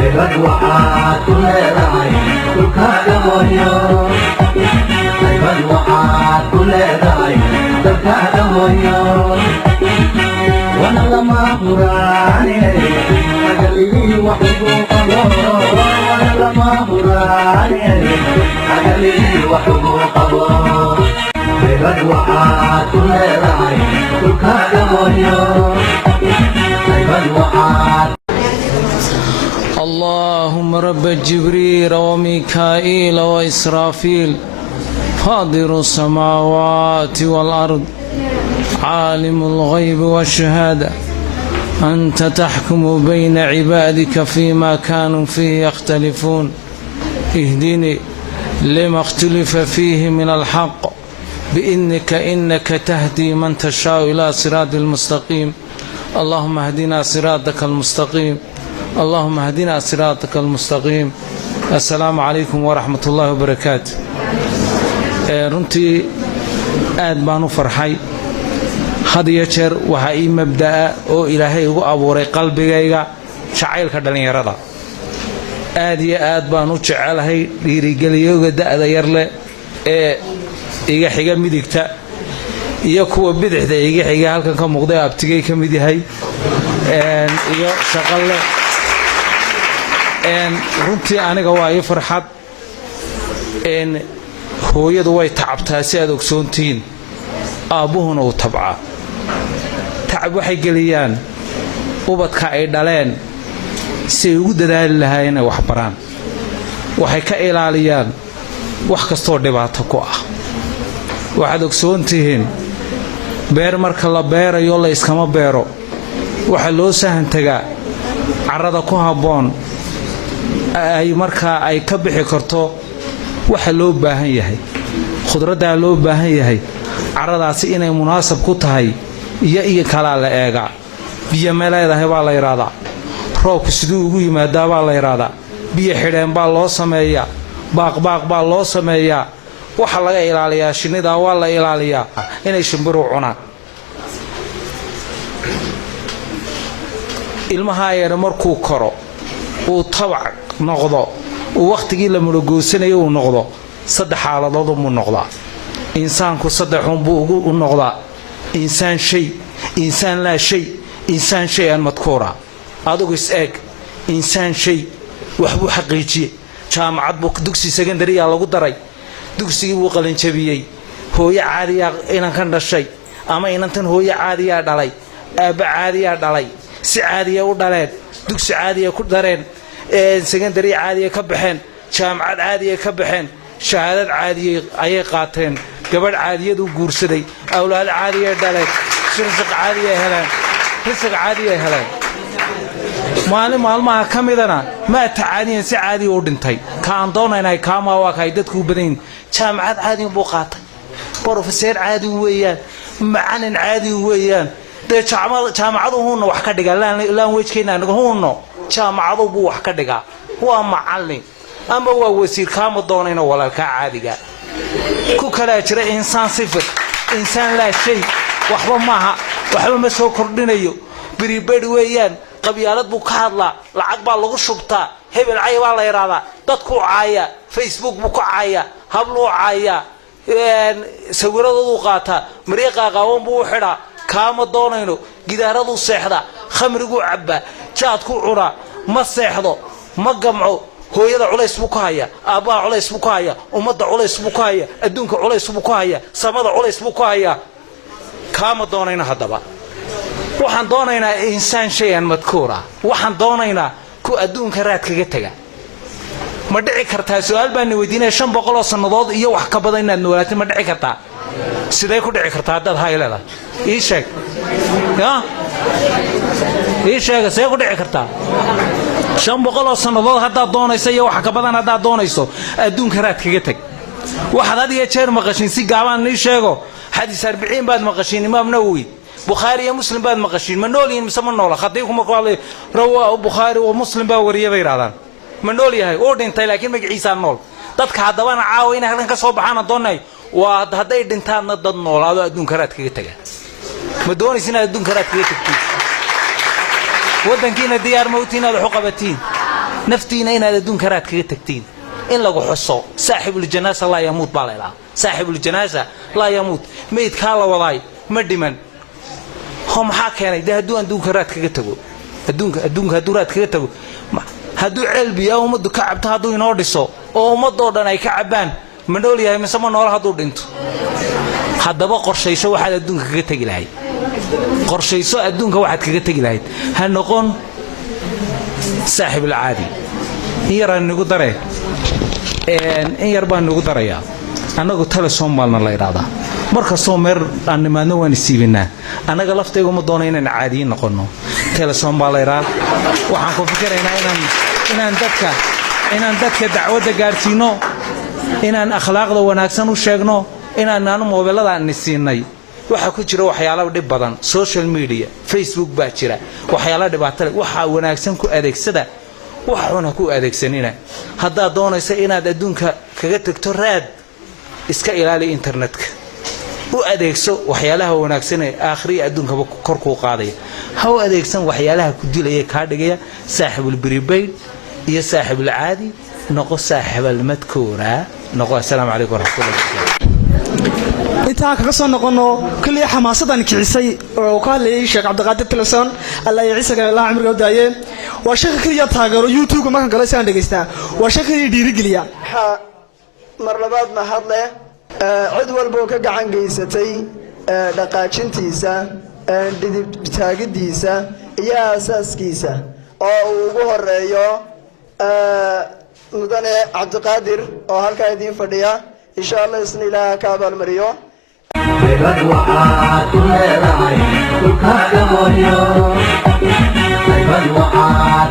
خيرك وحات كل راعي تركها ويا خيرك وحات كل راعي تركها ويا وانا لما قراني اجلي وحبوك الله وانا لما قراني اجلي وحبوك الله خيرك وحات كل راعي تركها ويا خيرك وحات اللهم رب جبريل وميكائيل وإسرافيل فاضر السماوات والأرض عالم الغيب والشهادة أنت تحكم بين عبادك فيما كانوا فيه يختلفون اهدني لما اختلف فيه من الحق إنك تهدي من تشاء إلى صراط المستقيم اللهم اهدنا صراطك المستقيم اللهم اهدنا صراطك المستقيم السلام عليكم ورحمة الله وبركاته runtii aad baan u farxay had iyo jeer waxaa ii mabda'a oo ilaahay igu abuuray qalbigayga jacaylka dhallinyarada aad iyo aad baan u jecelahay dhiirigeliyooga da'da yar leh ee iga xiga midigta iyo kuwa bidixda iga xiga halkan ka muuqday abtigay ka mid yahay iyo shaqalle runtii aniga waa ii farxad hooyadu way tacabtaa si aad ogsoontihiin aabbuhuna uu tabcaa tacab waxay geliyaan ubadka ay dhaleen si ay ugu dadaali lahaayeen inay wax baraan waxay ka ilaaliyaan wax kastoo dhibaato ku ah waxaad ogsoontihiin beer marka la beerayo la iskama beero waxaa loo sahantagaa carrada ku habboon ay markaa ay ka bixi karto waxa loo baahan yahay khudradda loo baahan yahay carradaasi inay munaasab ku tahay iyo kala la eega biyo meeleedahay baa la yiraahdaa roobku siduu ugu yimaadaa baa la yiraahdaa biyo xidheen baa loo sameeyaa baaq baa loo sameeyaa waxa laga ilaaliyaa shinnida waa la ilaaliyaa inay shimbiru cunaan ilmaha yar markuu koro uu tabac noqdo uu waqtigii la murugoosanay uu noqdo saddex xaaladood uu noqdaa insaanku saddex buu u noqdaa insaan shay insaan la shay insaan shay aan madkuura adigu is eeg insaan shay wax buu xaqiijiyay jaamacad buu dugsi secondary lagu daray dugsigii buu qalin jabiyay hooyo caadiya inaan kan dhashay ama inantan hooyo caadiya dhalay aaba caadiya dhalay si caadiya u dhaleen dugsi caadiya ku dareen secondary caadiya ka baxeen jaamacad caadiya ka baxeen shahaadad caadiya ayay qaateen gabadh caadiyadu guursaday awlaad caadiya dhaleen shirqaq caadiya heleen risq caadiya heleen maalmaha kamidana ma tacaaniyan si caadi u dhintay kaan doonaynay kaama waa kay dadku badan jaamacad caadi buu qaatay professor caadi weeyaan macallin caadi weeyaan jaamacaduhuna wax ka dhiga laan wejkeena anaguhuna jaamacadu buu wax ka dhiga waa macallin ama waa wasiir kaama doonayna walaalka caadiga ku kala jira insaan sifir insaan la shay waxba maaha waxba ma soo kordhinayo biribad weeyaan qabyaalad buu ka hadlaa lacag baa lagu shubtaa hebel cay baa la yiraahdaa dadku caaya facebook buu ku caaya hablo caaya sawiradu qaata mariiqa qawan buu xidhaa kaama doonayno gidaaradu seexda khamrigu cabba jaadku cuna ma seexdo ma gamco hooyada culays buu ka haya aabbaha culays buu ka haya ummadda culays buu ka haya adduunka culays buu ka haya samada culays buu ka haya kaama doonayna haddaba waxaan doonaynaa insaan shayan madkuura waxaan doonaynaa ku adduunka raad kaga taga ma dhici kartaa su'aal baan weydiinay 500 oo sanadood iyo wax ka badan inaad noolaato ma dhici kartaa sidee ku dhici kartaa dad hayleeda ii sheeg see ku dhici kartaa 500 oo sanadood hadda doonayso iyo wax ka badan hadda doonayso adduunka raad kaga tag waxaad adiga jeer maqashin si gaabaan ii sheego xadiis 40 baad maqashin imaam nawawi bukhari iyo muslim baad maqashin ma noolin mise ma noola khadiikum ku hadlay rawa bukhari iyo muslim baa wariyay yiraahdaan ma nool yahay oo dhintay laakiin magaciisa nool dadka hadabana caawa in halkan ka soo baxaan doonay waa haday dhintaadna dad noolaado adduunka raad kaga taga ma doonaysin adduunka raad kaga tagtid wadankiina diyaar mawtiin aad xuqabatiin naftiina inaad adduunka raad kaga tagtiin in lagu xuso saaxibul janaasa laa yamuut baa la ilaa saaxibul janaasa laa yamuut meydkaa la wadaay ma dhiman ho maxaa keenay dee hadduu adduunka raad kaga tago adduunka hadduu raad kaga tago hadduu ceelbiya ummaddu ka cabto hadduu inoo dhiso oo ummadoo dhan ay ka cabbaan ma nool yahay mise ma noolo hadduu dhinto haddaba qorshayso waxaad adduunka kaga tegi lahayd qorshayso adduunka waxaad kaga tegi lahayd ha noqon saaxibul caadi in yaraan nagu daree in yar baan nagu darayaa annagu telesom baalna la idhaahdaa markastoo meer aan nimaadno waan isiibinaa annaga laftaygu ma doono inaan caadiyin noqonno telesom baa la idhaahdaa waxaan ku fikiraynaa inaan dadka dacwadda gaadhsiino inaan akhlaaqda wanaagsan u sheegno inaanu moobilada aan siinay waxa ku jira waxyaalo dhib badan social media facebook baa jira waxyaalo dhibaato leh waxa wanaagsan ku adeegsada waxuna ku adeegsanina hadda doonaysa inaad adduunka kaga tagto raad iska ilaali internetka u adeegso waxyaalaha wanaagsan ee aakhiri adduunka kor ku qaadaya ha u adeegsan waxyaalaha ku dilaya ka dhigaya saaxibul prepaid iyo saaxibul caadi noqo saaxibul madkuura noqo assalaamu alaykum warahmatullahi inta kaga soo noqono kulli xamaasadan kicisay oo ka hadlayay Sheekh Cabdiqaadir Teleson Allah ya ciise Allah umriga daaye waa sheekh kaliya taageero YouTube ma kan galaysan dhageystaa waa sheekh dhiirigeliya mar labaad ma hadle cid walba ka gacan geysatay dhaqaajintiisa didib taagidiisa iyo asaaskiisa oo ugu horeeyo mudane Cabdiqaadir oo halka idin fadhiya insha Allah isna ilaaha ka abaalmariyo haybad waxaad ku leedahay dhulkaaga hooyo haybad waxaad